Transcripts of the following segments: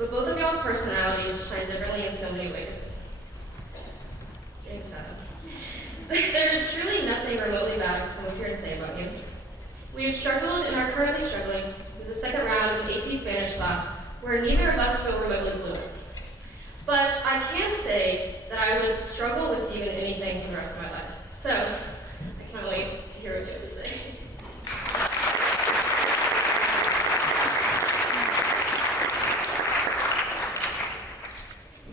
but both of y'all's personalities shine differently in so many ways. Getting sad. There is truly nothing remotely bad from what I'm here to say about you. We have struggled and are currently struggling with the second round of AP Spanish class where neither of us feel remotely fluent. But I can say that I would struggle with you in anything for the rest of my life. So, I cannot wait to hear what you have to say.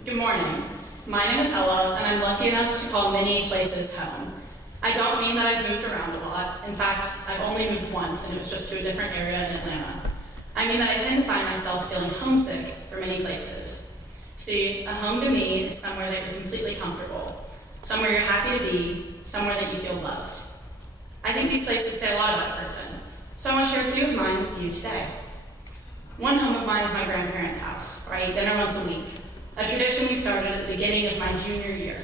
Good morning. My name is Ella, and I'm lucky enough to call many places home. I don't mean that I've moved around a lot. In fact, I've only moved once, and it was just to a different area in Atlanta. I mean that I tend to find myself feeling homesick for many places. See, a home to me is somewhere that you're completely comfortable, somewhere you're happy to be, somewhere that you feel loved. I think these places say a lot about a person, so I want to share a few of mine with you today. One home of mine is my grandparents' house, where I eat dinner once a week, a tradition we started at the beginning of my junior year.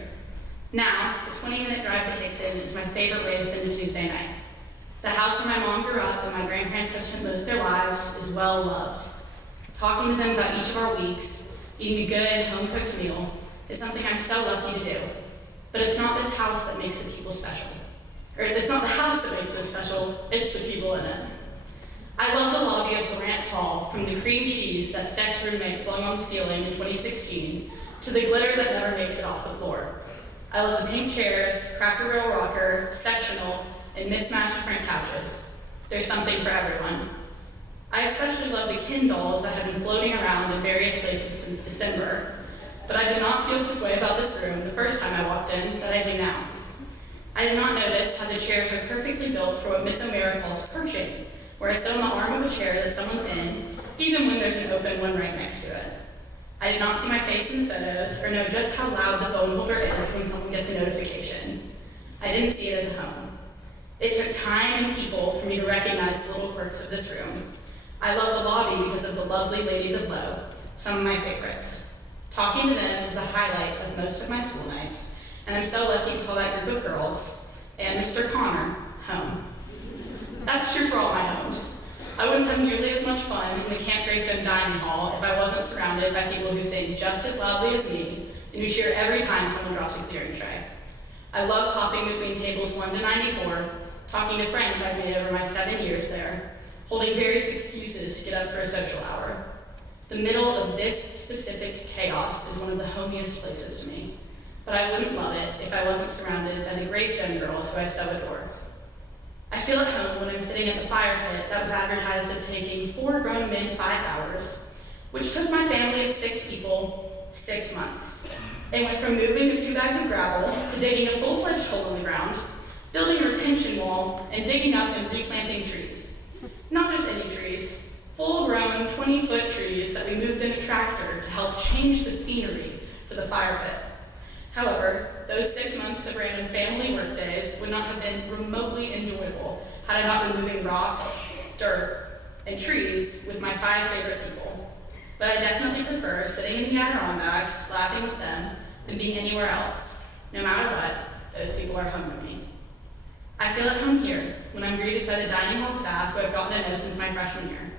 Now, the 20-minute drive to Hickson is my favorite way to spend a Tuesday night. The house where my mom grew up and my grandparents have spent most of their lives is well loved. Talking to them about each of our weeks, eating a good, home-cooked meal, is something I'm so lucky to do. But it's not this house that makes the people special. Or it's not the house that makes this special, it's the people in it. I love the lobby of Lawrence Hall, from the cream cheese that Steck's roommate flung on the ceiling in 2016, to the glitter that never makes it off the floor. I love the pink chairs, Cracker Barrel rocker, sectional, and mismatched print couches. There's something for everyone. I especially love the Ken dolls that have been floating around in various places since December, but I did not feel this way about this room the first time I walked in that I do now. I did not notice how the chairs are perfectly built for what Miss O'Meara calls perching, where I sit on the arm of a chair that someone's in, even when there's an open one right next to it. I did not see my face in the photos or know just how loud the phone holder is when someone gets a notification. I didn't see it as a home. It took time and people for me to recognize the little quirks of this room. I love the lobby because of the lovely ladies of Lowe, some of my favorites. Talking to them is the highlight of most of my school nights, and I'm so lucky to call that group of girls, and Mr. Connor, home. That's true for all my homes. I wouldn't have nearly as much fun in the Camp Greystone dining hall if I wasn't surrounded by people who sing just as loudly as me and who cheer every time someone drops a clearing tray. I love hopping between tables 1 to 94, talking to friends I've made over my 7 years there, holding various excuses to get up for a social hour. The middle of this specific chaos is one of the homiest places to me, but I wouldn't love it if I wasn't surrounded by the Greystone girls who I so adore. I feel at home when I'm sitting at the fire pit that was advertised as taking 4 grown men 5 hours, which took my family of 6 people 6 months. It went from moving a few bags of gravel to digging a full-fledged hole in the ground, building a retention wall, and digging up and replanting trees. Not just any trees, full-grown 20-foot trees that we moved in a tractor to help change the scenery for the fire pit. However, those 6 months of random family work days would not have been remotely enjoyable had I not been moving rocks, dirt, and trees with my 5 favorite people. But I definitely prefer sitting in the Adirondacks, laughing with them, than being anywhere else. No matter what, those people are home to me. I feel at home here when I'm greeted by the dining hall staff who I've gotten to know since my freshman year.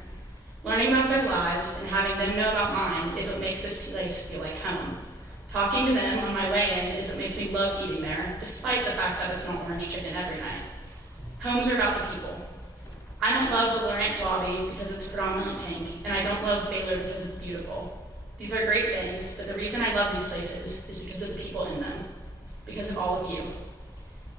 Learning about their lives and having them know about mine is what makes this place feel like home. Talking to them on my way in is what makes me love eating there, despite the fact that it's not orange chicken every night. Homes are about the people. I don't love the Lawrence lobby because it's predominantly pink, and I don't love Baylor because it's beautiful. These are great things, but the reason I love these places is because of the people in them, because of all of you.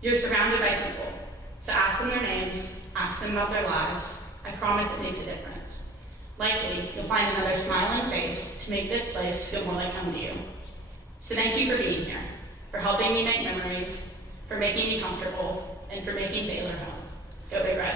You're surrounded by people, so ask them their names, ask them about their lives. I promise it makes a difference. Likely, you'll find another smiling face to make this place feel more like home to you. So thank you for being here, for helping me make memories, for making me comfortable, and for making Baylor home. Go Big Red.